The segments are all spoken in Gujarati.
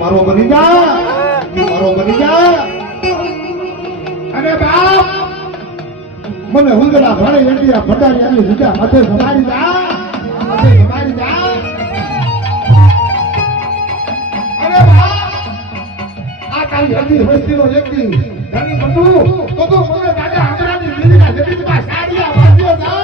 મારો બની જા, મારો બની જા. અને બાપ મને હુંદડા ભાડે એડિયા ફટાડી આવી જુદા માથે સમારી જા, માથે સમારી જા. અરે બાપ આ તારી હજી વસ્તીનો એકદી ધણી બનુ તો મને દાદા આંગણાની લીલીના જગતમાં સાડિયા વાંચ્યો જા.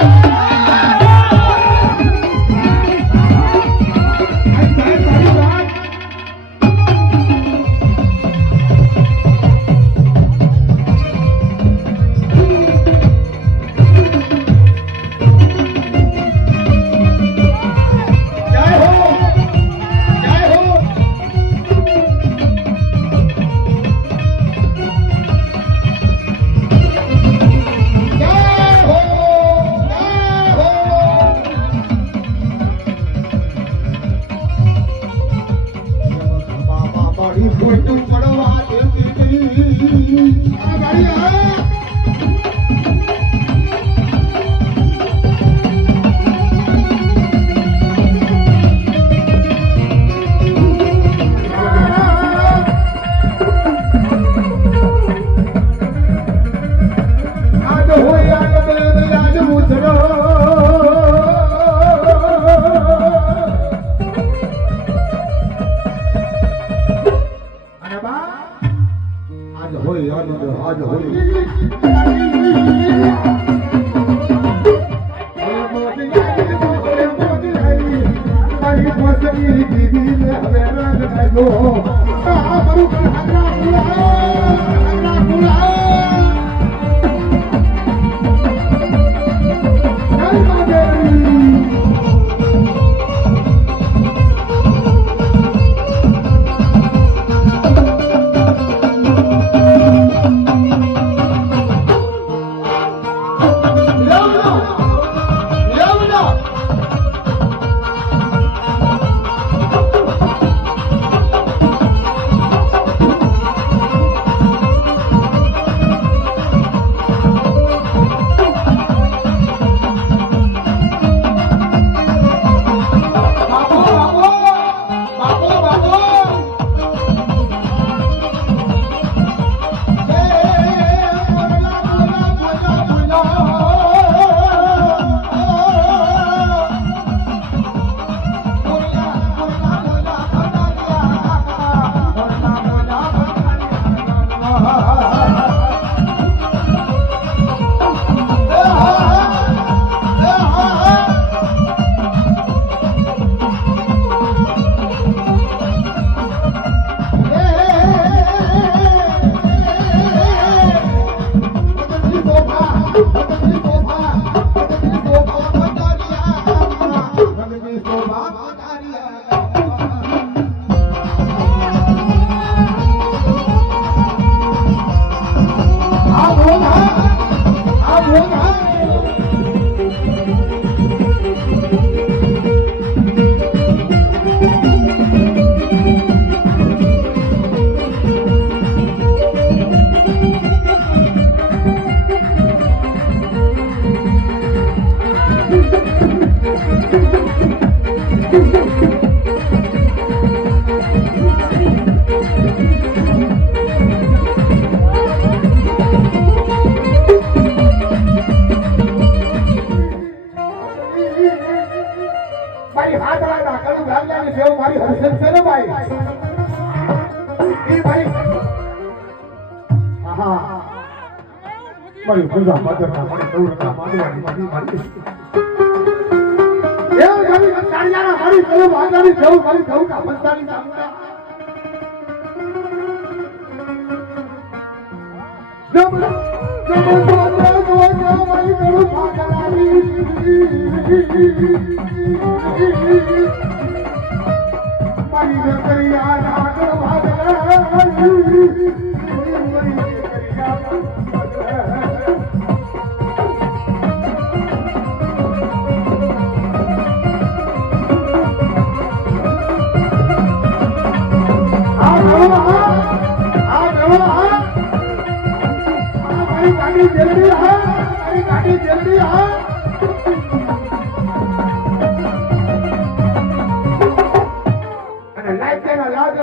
મારી પૂજા માધવના મારી ગૌરવના માધવાની મારી મારી એ મારી કાળિયાના મારી ગૌરવ માધવાની જવું મારી ગૌકા બંધાની સામના મારી ગૌરવ માધવાની મારી ગૌરિયા નાગર માધવાની जल्दी आ मेरी गाड़ी जल्दी आ અને લાઈટ ના લાજ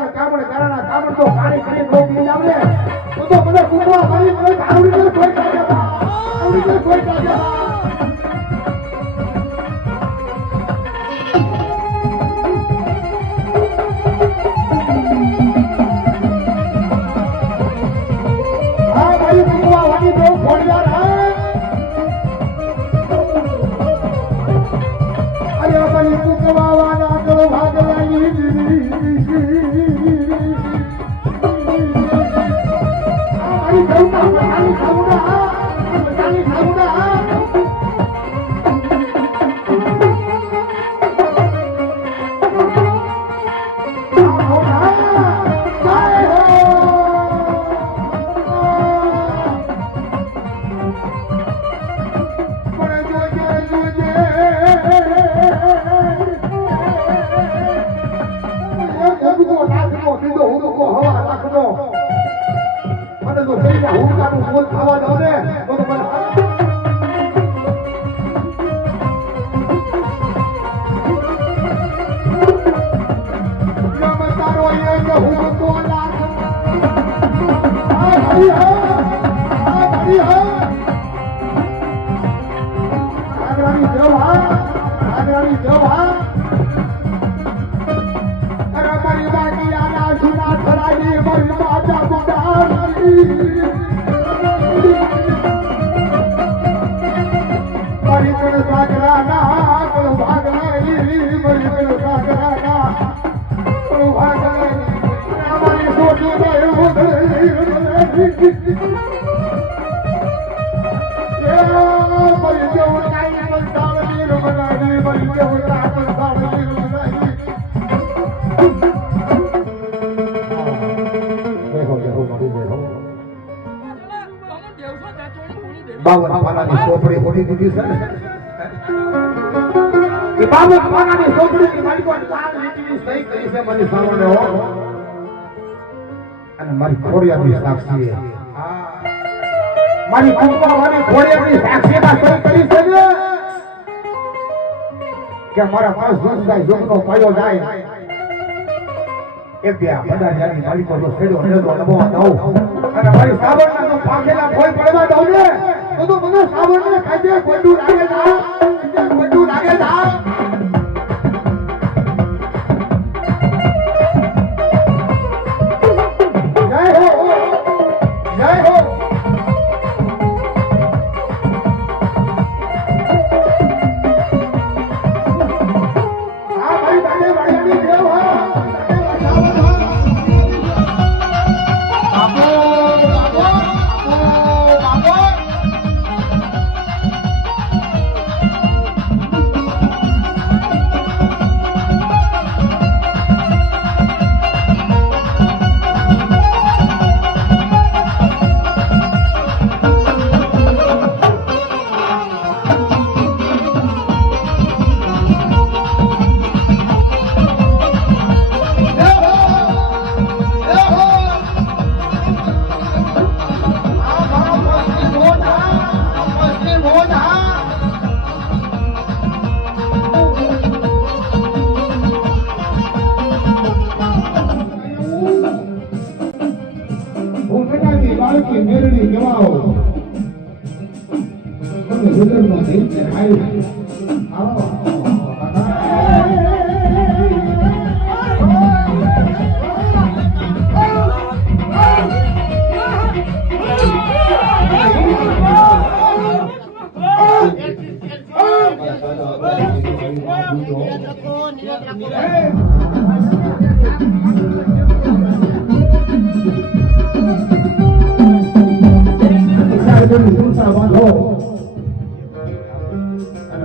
થવા દઉં ને તો મને તારો એ હું તો લાખ આ ઘડી હા આગળની દેવ હા અરે મારી બાકી આના સુના થરાઈ મારી માતા બુડાની મારી કણ સાગરાના કણ ભાગની મારી કણ સાગરાના કણ ભાગની મારી સોટી દે મારી જેવું કાઈ બંધાવની રમનાની મારી જેવું બંધાવની રમનાની બાવન પાનાની ચોપડી ખોલી દીધી છે ને એ બાવન પાનાની ચોપડીની માલિકો ચાર લીટીની સહી કરી છે મારી સામે હો અને મારી ખોડિયાની સાક્ષી મારી કુંકવાવાળી ખોડિયાની સાક્ષીમાં સહી કરી છે ને કે મારા પાંચ દુઃખ દુઃખનો પાયો જાય એક બે બધા જાની માલિકો જો છેડો નબવા દઉં અને મારી સાબરના તો પાખેલા કોઈ પડવા દઉં ને તો મને સાબરને ખાજે ગોડું લાગે ના ગોડું લાગે ના જય હો આ ભાઈ દાદે વાડિયાની દેવ હા બાળકી મેરડી ગવાઓ તમે ગુજરનો દૈત્ય આવ્યો બાંધો અને